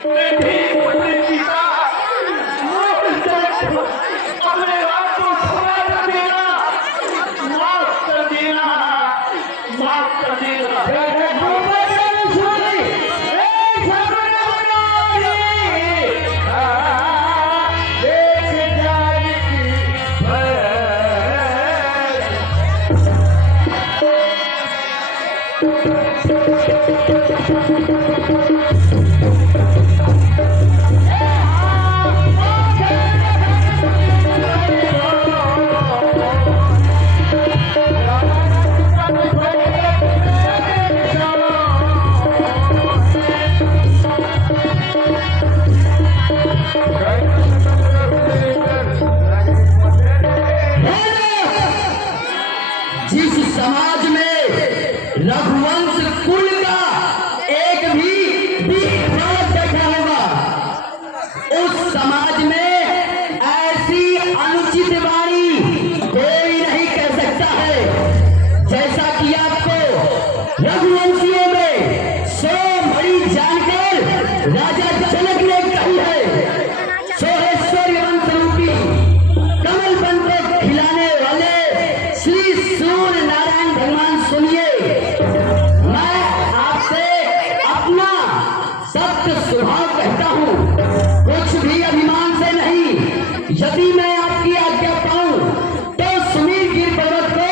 अपने आप को क्षमा कर देना, माफ कर देना, माफ कर देना। जिस समाज में रघुवंश कुल का एक भी विरोध देखा होगा, उस समाज में ऐसी अनुचित वाणी कोई नहीं कह सकता है। जैसा कि आपको रघुवंशियों में 100 बड़ी जानकर राजा जनक ने कही है, सोहेश्वरी वंश रूपी कमल बन को खिलाने वाले श्री सूर्य नारायण भगवान सुनिए, मैं आपसे अपना सत्य स्वभाव कहता हूँ, कुछ भी अभिमान से नहीं। यदि मैं आपकी आज्ञा पाऊं तो सुमीर गिर पर्वत को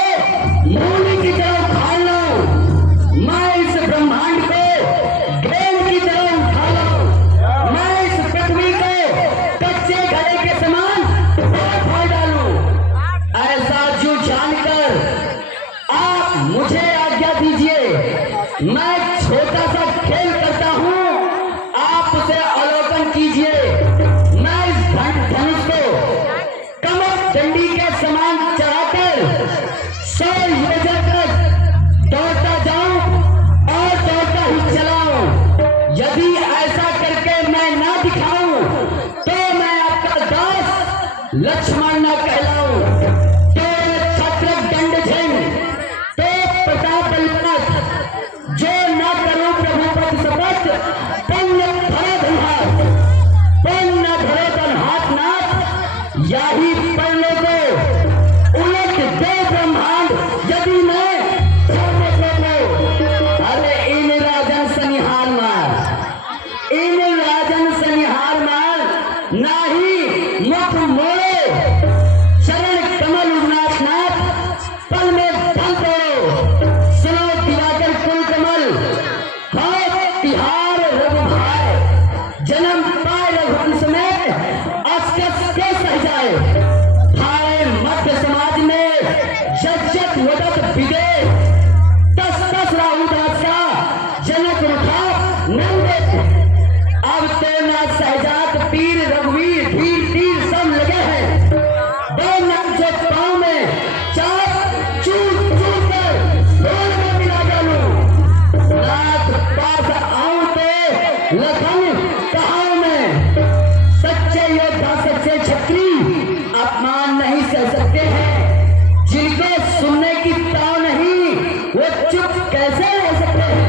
मूली की तरह उखाड़ लूं, मैं इस ब्रह्मांड को गेंद की तरह उठा लूं, मैं इस पृथ्वी को कच्चे घड़े के समान फोड़ डालूं। ऐसा जो जानकर आप मुझे आज्ञा दीजिए। मैं छोटा सा खेल करता हूँ, आप उसे अवलोकन कीजिए। मैं इस धनुष को कमर डंडी के समान चढ़ाकर 100 योजन तक दौड़ता जाऊं और दौड़ता ही चलाऊं। यदि ऐसा करके मैं ना दिखाऊं तो मैं आपका दास लक्ष्मण न कहलाऊं। तो छत्र दंड झंड तो प्रताप बलवंत, जो न करो प्रभु पद शपथ, पुण्य धरो धनहाथ, पुण्य धरो धनहाथ नाथ, याही पढ़ लो तो उलट दो ब्रह्मांड यदि मैं छोड़ने को लो। अरे इन राजन सनिहार मार, इन राजन सनिहार मार, नाही मुख मोड़ो, चरण कमल उगनाथ नाथ, पल में धन तोड़ो। सुनो दिवाकर कुल कमल, खाओ तिहार रघुभाई, जन्म पाए रघुवंश में अस्कस के सह जाए। हाय मध्य समाज में जज्जत वदत विदे, 10 राहु दास का जनक उठा नंदे। अब तो ना सहजात पीर रघुवीर धीर तीर सब लगे हैं, दो नाम जो पाँव में चाप चूर चूर कर ढोल में मिला डालूं। रात पास आऊं तो लखन कहाऊं मैं, सच्चे योद्धा सच्चे छत्री अपमान नहीं सह सकते हैं। जिनको सुनने की ताव नहीं वो चुप कैसे रह सकते हैं।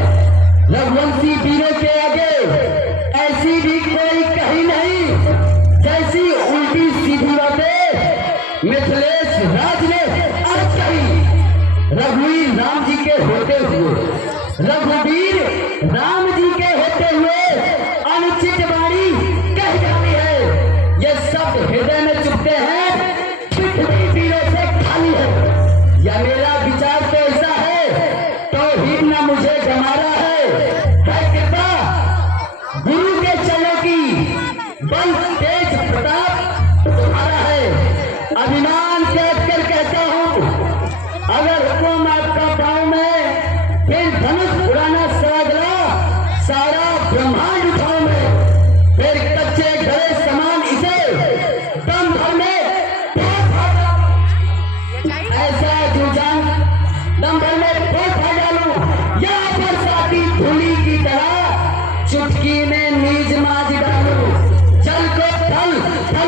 रघुवंशी वीरों के आगे ऐसी भी कोई कही नहीं जैसी उल्टी सीधी बातें मिथिलेश राज ने आज कही। रघुवीर राम जी के होते हुए, रघुवीर राम जी के होते हुए अनुचित वाणी कह जाती है। ये सब हृदय में चुभते हैं, पृथ्वी वीरों से खाली है। या मेरा विचार तो ऐसा है, तो ही न मुझे गमारा है कृपा गुरु के चरणों की, बल तेज प्रताप तुम्हारा है। अभिमान त्याग कर कहता हूँ, अगर हुक्म आपका पाँव में, फिर धनुष उड़ाना सागरा, सारा ब्रह्मांड उठाऊं मैं। फिर कच्चे घड़े समान इसे दम भर में ऐसा जुझान दम भर में फोड़ डालूं, या बरसाती धूली की तरह चुटकी में नीज माज डालूं। जल को थल, थल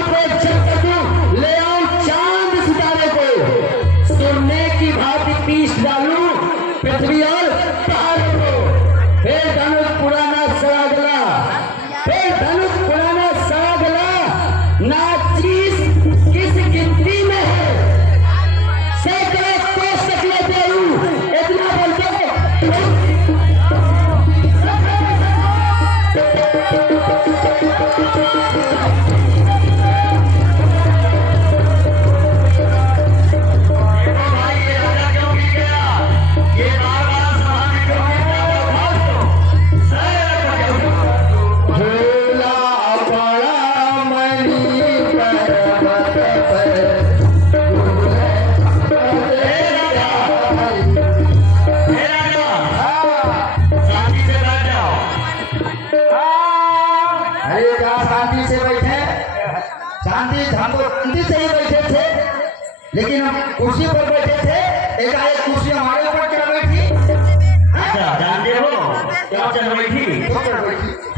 अरे क्या शांति से बैठे, शांति, हम तो शांति से ही बैठे थे, लेकिन हम कुर्सी पर बैठे थे, एकाएक कुर्सी हमारे ऊपर चढ़ बैठी। अच्छा, जानते हो क्या चल रही थी?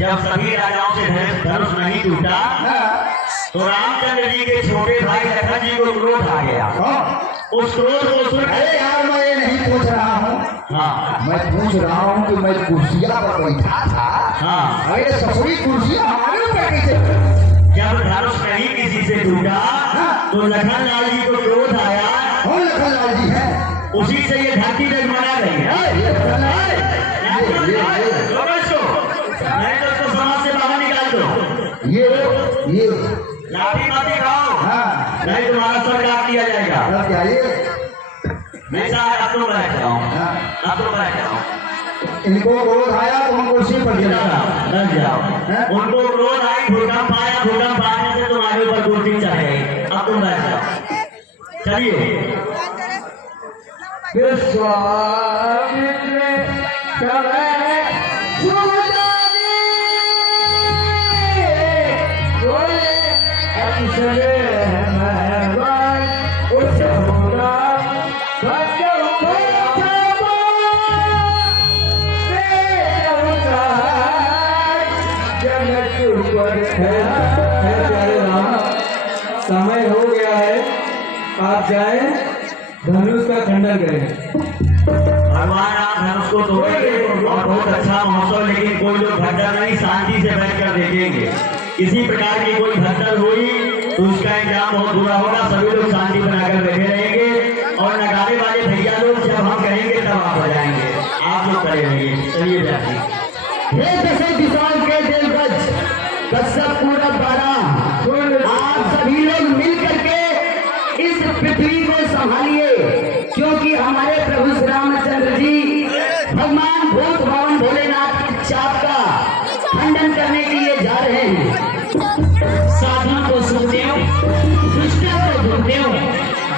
जब सभी राजाओं से धनुष नहीं टूटा तो रामचंद्र जी के छोटे भाई लखन जी को क्रोध आ गया। उस क्रोध को सुन, अरे यार मैं ये नहीं पूछ रहा हूँ, हाँ मैं पूछ रहा हूँ कि मैं कुर्सिया पर बैठा था, हाँ, अरे ससुरी कुर्सी हमारे ऊपर कैसे? जब धनुष नहीं किसी से टूटा तो लखन लाल जी को क्रोध आया। कौन लखन लाल जी है? उसी से ये धरती जगमगा गई है। ये लखन लाल, नहीं तो उसको समाज से बाहर निकाल दो। ये लाठी मत दिखाओ, हाँ, नहीं तुम्हारा सर काट दिया जाएगा। अब क्या ये? मैं साहब अब तो बैठ जाऊँ, अब तो बैठ जाऊँ। इनको क्रोध आया तो हम कुर्सी पर गिरा। लग जाओ। उनको क्रोध आई, भूकंप आया, भूकंप आने से तुम्हारे ऊपर कुर्सी चढ़े। अब तुम बैठ जाओ, चलिए। विश्वामित्र चले सुजाने, बोले अक्षरे महवान उच्च होगा भक्तों को जगत ऊपर है। समय हो गया है, आप जाए धनुष का खंडन करें। भगवान आप धनुष को तोड़ेंगे और बहुत अच्छा महोत्सव, लेकिन कोई लोग भगदड़ नहीं, शांति से बैठकर देखेंगे। किसी प्रकार की कोई भगदड़ हुई तो उसका इंजाम बहुत बुरा होगा। सभी लोग शांति बनाकर बैठे रहेंगे और नगाड़े वाले भैया लोग जब हम कहेंगे तब आप बजाएंगे, आप लोग खड़े रहेंगे। चलिए जाइए। हे दशरथ विशाल के देवगज कश्यप पूरा 12, आप सभी लोग मिल करके इस पृथ्वी को संभालिए, क्योंकि हमारे प्रभु श्री रामचंद्र जी भगवान भूत भवन भोलेनाथ की चाप का खंडन करने के लिए जा रहे हैं। साधु को सुखदेव, दुष्ट को दुर्देव,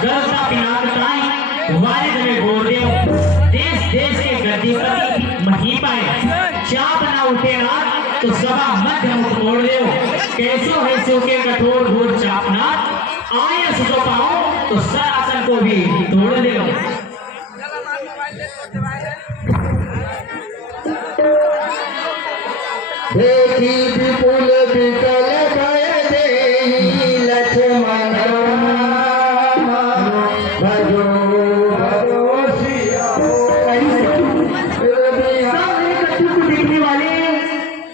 गर्भता पिनाकताएं, वारिद में गोरदेव, देश देश के गद्दीपति महीपाएं, चाप न उठेगा तो सभा मध्य मुख मोड़ देव, कैसो है सो के कठोर घोर चापनाथ, आए सुतो पाओ तो सरासन को भी तोड़ देव। देखी विपुल विकल भय देहि लक्ष्मण भजो भजो सिया। सामने कटु को देखने वाले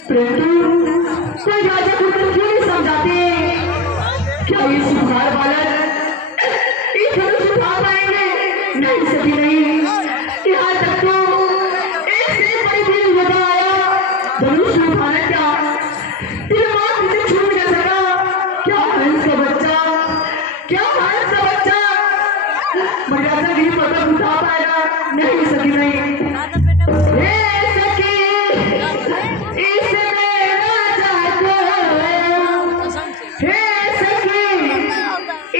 परंतु कोई राजा को क्यों नहीं समझाते? क्या ये सुधार बालक इस धनुष उठा पाएंगे? नहीं, सभी नहीं। यहाँ तक तो एक से बड़ी दिन लगा आया, धनुष उठाना क्या दिमाग से छूट जा सका। क्या हंस का बच्चा, क्या हंस का बच्चा मर्यादा नहीं पता उठा पाएगा? नहीं, सभी नहीं। हे सखी, इसमें राजा को, हे सखी,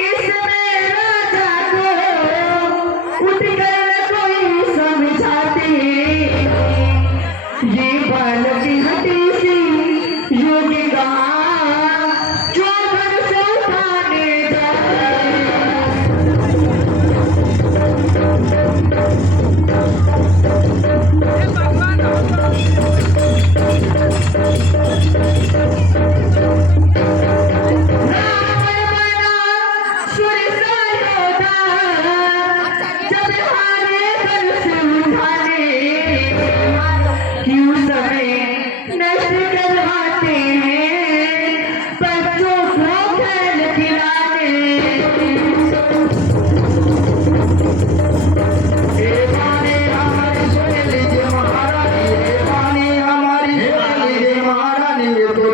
इसमें राजा को उठ कर कोई समझाती, ये बाल की हटी सी योगी गां जो घर से उठाने जाते।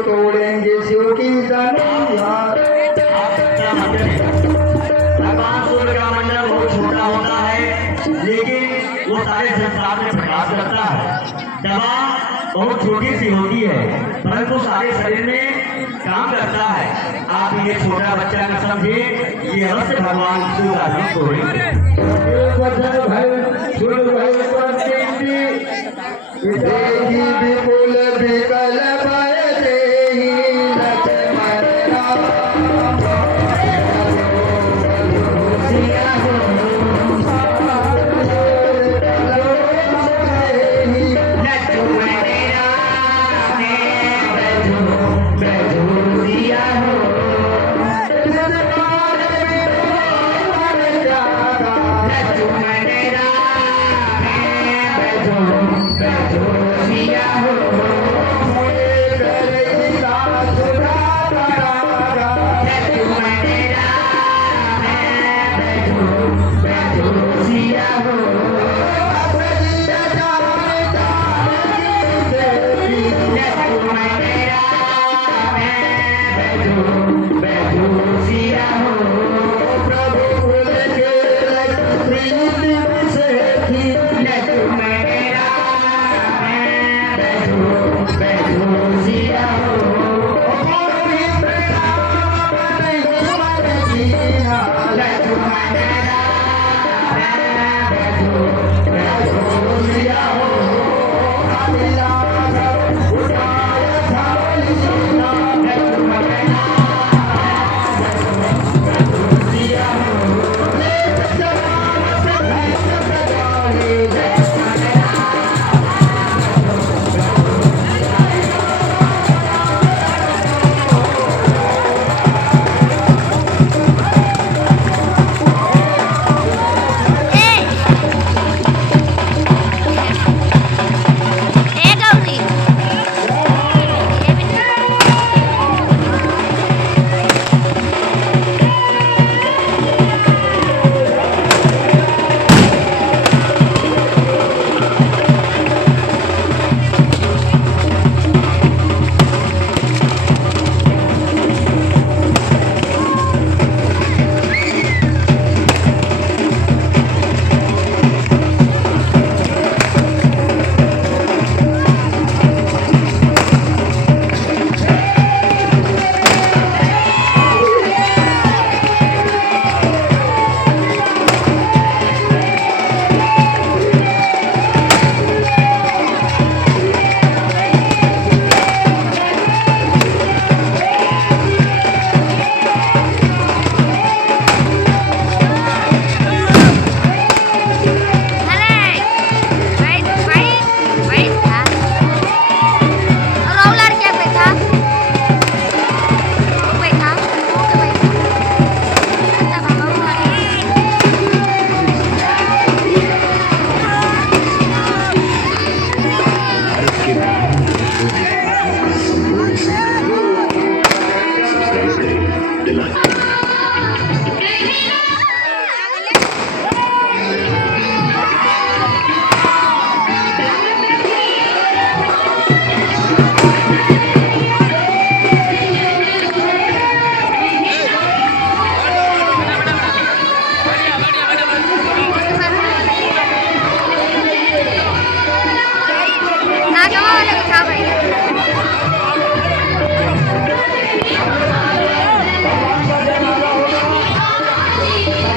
तोड़ेंगे शिव की यार। भगवान सूर्य का मंडल बहुत छोटा होता है, लेकिन वो सारे संसार में प्रकाश करता है। दवा बहुत छोटी सी होती है, परंतु सारे शरीर में काम करता है। आप ये छोटा बच्चा न समझे, ये अवश्य भगवान शिव का रूप तोड़ेंगे। देखी विपुल विकल